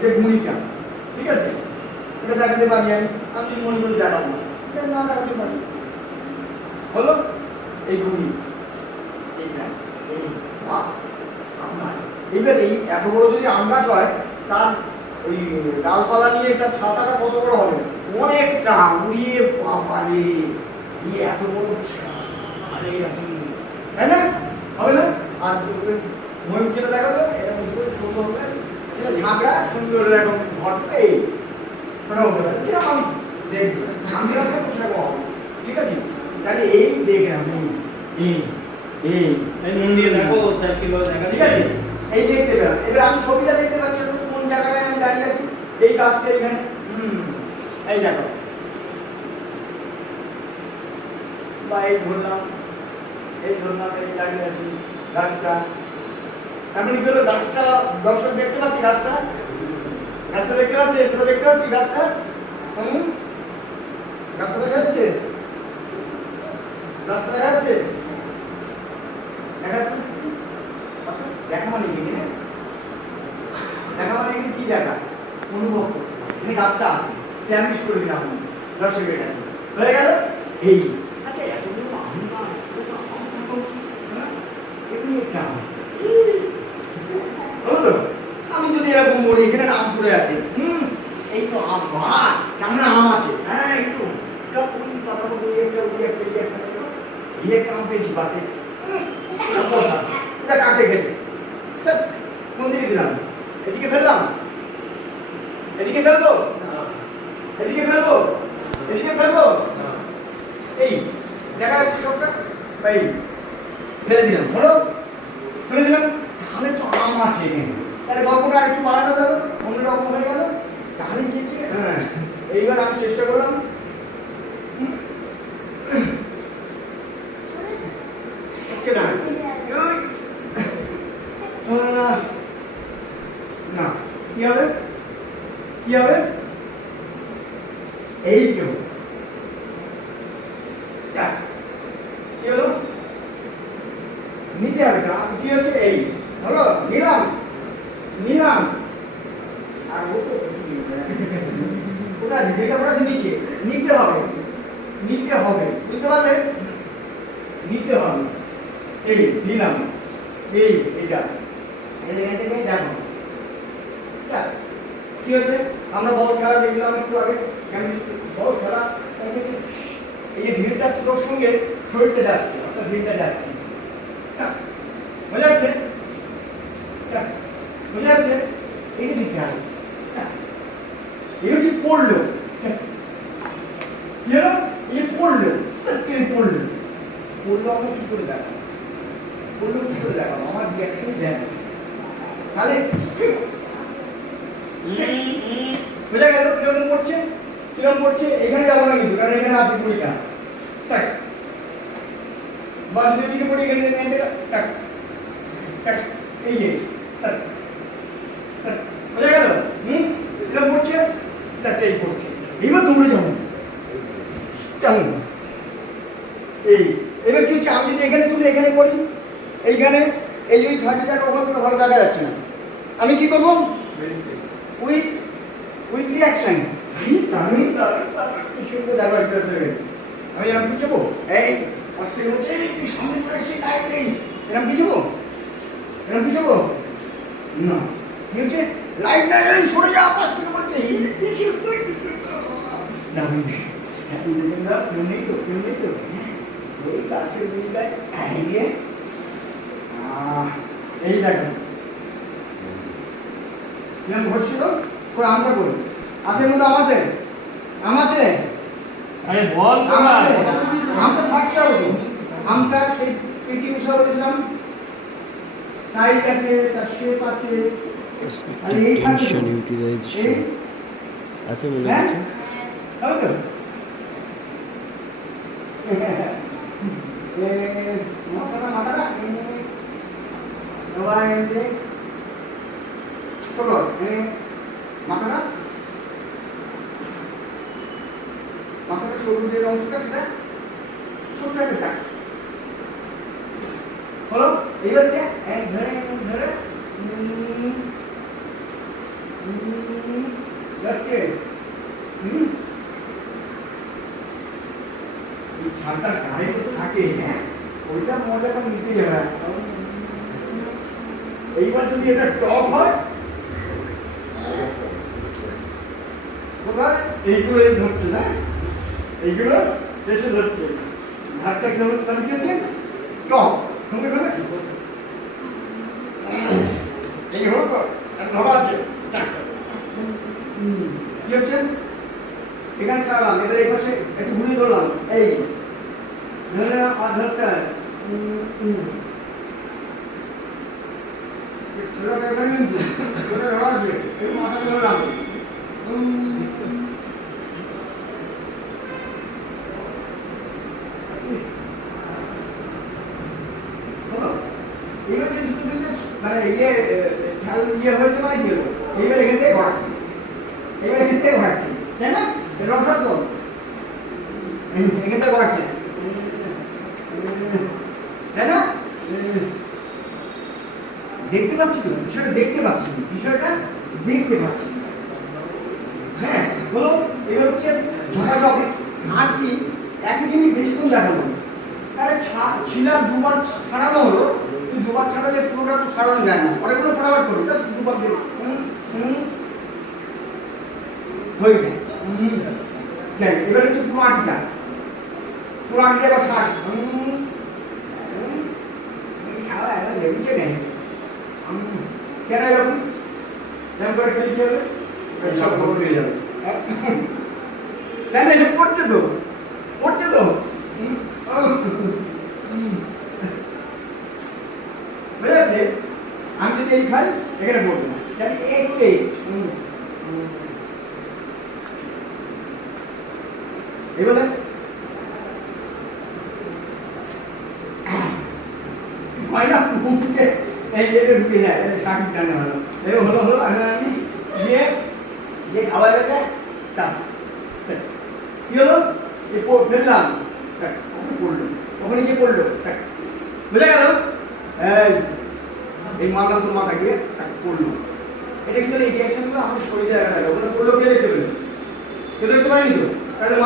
যে গুণিটা, ঠিক আছে? এটা দেখাতে পারি আমি মনে করি দেখাবো না, না দেখাতে পারি। হলো এই গুণি, এইটা এই আপনার এইবার এই এত বড় যদি আম গাছ হয় তার ওই ডালপালা নিয়ে তার ছাতাটা কত বড় হবে? অনেকটা। উড়িয়ে বাবারে, এত বড় আরে তাই না? হবে না? আর ময়ূর যেটা দেখালো এটা মধ্যে ছোট হবে, সেটা ঝাঁকড়া সুন্দর এরকম ঘরটা এই ওটা হতে পারে, যেটা আমি দেখবো আমি রাখবো পোশাক হবে, ঠিক আছে? তাহলে এই দেখে আমি এই এই মন দিয়ে দেখো সাইকেল দেখা, ঠিক আছে? এই দেখতে পেলাম। এবার আমি ছবিটা দেখতে পাচ্ছি কোন জায়গাটায় আমি দাঁড়িয়ে আছি, এই গাছটা এখানে। এই দেখো, বা এই ধরলাম, এই ধরলাম, এই দাঁড়িয়ে আছি গাছটা। আমি কি হলো গাছটা, দর্শক দেখতে পাচ্ছি গাছটা, গাছটা দেখতে পাচ্ছি, তোরা দেখতে পাচ্ছি গাছটা? গাছটা দেখা যাচ্ছে? গাছটা দেখা যাচ্ছে? দেখা যাচ্ছে? দেখা মানে কি? দেখা মানে কি দেখা? অনুভব করতে, এখানে গাছটা আছে, স্ট্যাবলিশ করে দিলাম দর্শকের কাছে, হয়ে গেল এই। আচ্ছা এতগুলো আম গাছ, এমনি একটা হলো। আমি যদি এরকম বলি এখানে আম পড়ে আছে, এই তো আম, কেমন আম আছে, হ্যাঁ এই তো ওই কথা বলি একটা ওই একটা এই একটা এই একটা আম পেয়েছি বাসে, ওটা কাকে গেছে সব কোন দিকে দিলাম? এদিকে ফেললাম, এদিকে ফেলবো, এদিকে ফেলবো, এদিকে ফেলবো, এই দেখা যাচ্ছে সবটা, এই ফেলে দিলাম। হলো, ফেলে দিলাম। তাহলে তো আম আছে এখানে, তাহলে গল্পটা আর একটু বাড়ানো গেল, অন্যরকম হয়ে গেল। তাহলে কি হচ্ছে? হ্যাঁ, এইবার আমি চেষ্টা করলাম, না কি হবে? কি হবে? এই তো কি হলো? নিতে হবে না, কি হচ্ছে? এই হলো, নিলাম নিলাম। আর ও তো ওটা যেটা ওটা নিচে নিতে হবে, নিতে হবে, বুঝতে পারলে? নিতে হবে। এই নিলাম, এই এটা এখান থেকে দেখো কি হচ্ছে? আমরা বল খেলা দেখলাম একটু আগে, বল খেলা, এই যে ঢিলটা তোর সঙ্গে শরীরটা যাচ্ছে, অর্থাৎ ঢিলটা যাচ্ছে, বোঝা যাচ্ছে? বোঝা যাচ্ছে? এই যে বিজ্ঞান এই হচ্ছে পড়লো, কি হলো? এই পড়লো, পড়লো, পড়লো। আমরা কি করে দেখাবো? পড়লো কি করে দেখাবো? আমার রিয়াকশন দেন তাহলে বোঝা গেল কিরকম করছে, কিরকম করছে? এখানে যাবো না কিন্তু, কারণ এখানে আছে কুড়িটা, বা দুই দিকে পড়ে এখানে এই যে স্যার স্যার, বোঝা গেল? এরকম করছে, স্যারটাই করছে। এইবার দৌড়ে যাবো কেমন? এই এবার কি হচ্ছে? আমি যদি এখানে তুলে এখানে করি, এইখানে এই ওই 30 টাকা ওখান থেকে ভালো দেখা যাচ্ছে না, আমি কি করবো? With reaction. আমি এরকম পিছবো, এই আস্তে বলছে তুই সামনে চলে এসেছিস, লাইট নেই, এরকম পিছবো, এরকম পিছবো না। কি হচ্ছে? লাইট নাই, সরে যা, পাশ থেকে বলছে দামি কেউ নেই তো, কেউ নেই তো, ওই গাছের দিকটায় গিয়ে এই দেখেন ঘষছিল করে আমটা করি, আছে মধ্যে আম আছে, আম আছে, আরে বল আমটা থাকতে হবে তো। আমটা সেই পিটি উষা বলেছিলাম সাইজ আছে, তার শেপ আছে, টেনশন ইউটিলাইজেশন আছে বলে হ্যাঁ কিছু মাথাটা মাথাটা এবার ছোট মাথাটা মাথাটা সরু যে অংশটা সেটা ছোট্ট একটা দাগ হলো। এইবার যে ধরে ধরে যাচ্ছে হুম এই ছাড়টা গায়ে তো থাকে হ্যাঁ ওইটা মজাটা নিতে যাবে এইবার যদি এটা টপ হয় কোথায় এইগুলো এই ধরছে না এইগুলো এসে ধরছে ঘাটটা কিভাবে তাহলে কি হচ্ছে টপ সঙ্গে সঙ্গে এই হলো তো ধরা আছে কি হচ্ছে এখানে ছাড়লাম এবার এই পাশে একটু ঘুরিয়ে ধরলাম এই ধরে আর ধরতে মানে ইয়ে খেয়াল ইয়ে হয়েছে মানে কি হলো এইবার এখান থেকে ঘোরাচ্ছি এইবার এখান থেকে ঘোরাচ্ছি তাই না রসাদ তো এখান থেকে ঘোরাচ্ছি তাই না দেখতে পাচ্ছি তো বিষয়টা দেখতে পাচ্ছি বিষয়টা দেখতে পাচ্ছি হ্যাঁ বলো এবার হচ্ছে ঝোঁকাঝোঁক আর কি একই জিনিস বেশিক্ষণ দেখানো তাহলে ছিলা দুবার ছাড়ানো হলো তুই দুবার ছাড়ালে পুরোটা তো ছাড়ানো যায় না অনেকগুলো ফটাফট করবি জাস্ট দুবার দিয়ে হয়ে যায় দেখ এবার হচ্ছে পুরো আটটা এবার শ্বাস ভেবেছে নেই কেন এরকম এরকম করে খেলে কি হবে সব খবর হয়ে যাবে না না এটা পড়ছে তো বুঝা যাচ্ছে আমি যদি এই খাই এখানে পড়বো না তাহলে একটু এবারে ময়না মুখে এই এটা ঢুকে যায় শাক টানা হলো এই হলো আমি দিয়ে যে খাওয়া গেছে তা কি হলো এই ফেললাম পড়লো ওখানে গিয়ে পড়লো বুঝা গেল এই মারলাম তোর মাথা গিয়ে পড়লো এটা কিন্তু এই রিয়াকশনগুলো আমাদের শরীরে দেখা যায় ওখানে পড়লো কে দেখতে পেলো কেউ দেখতে পাইনি তো তাহলে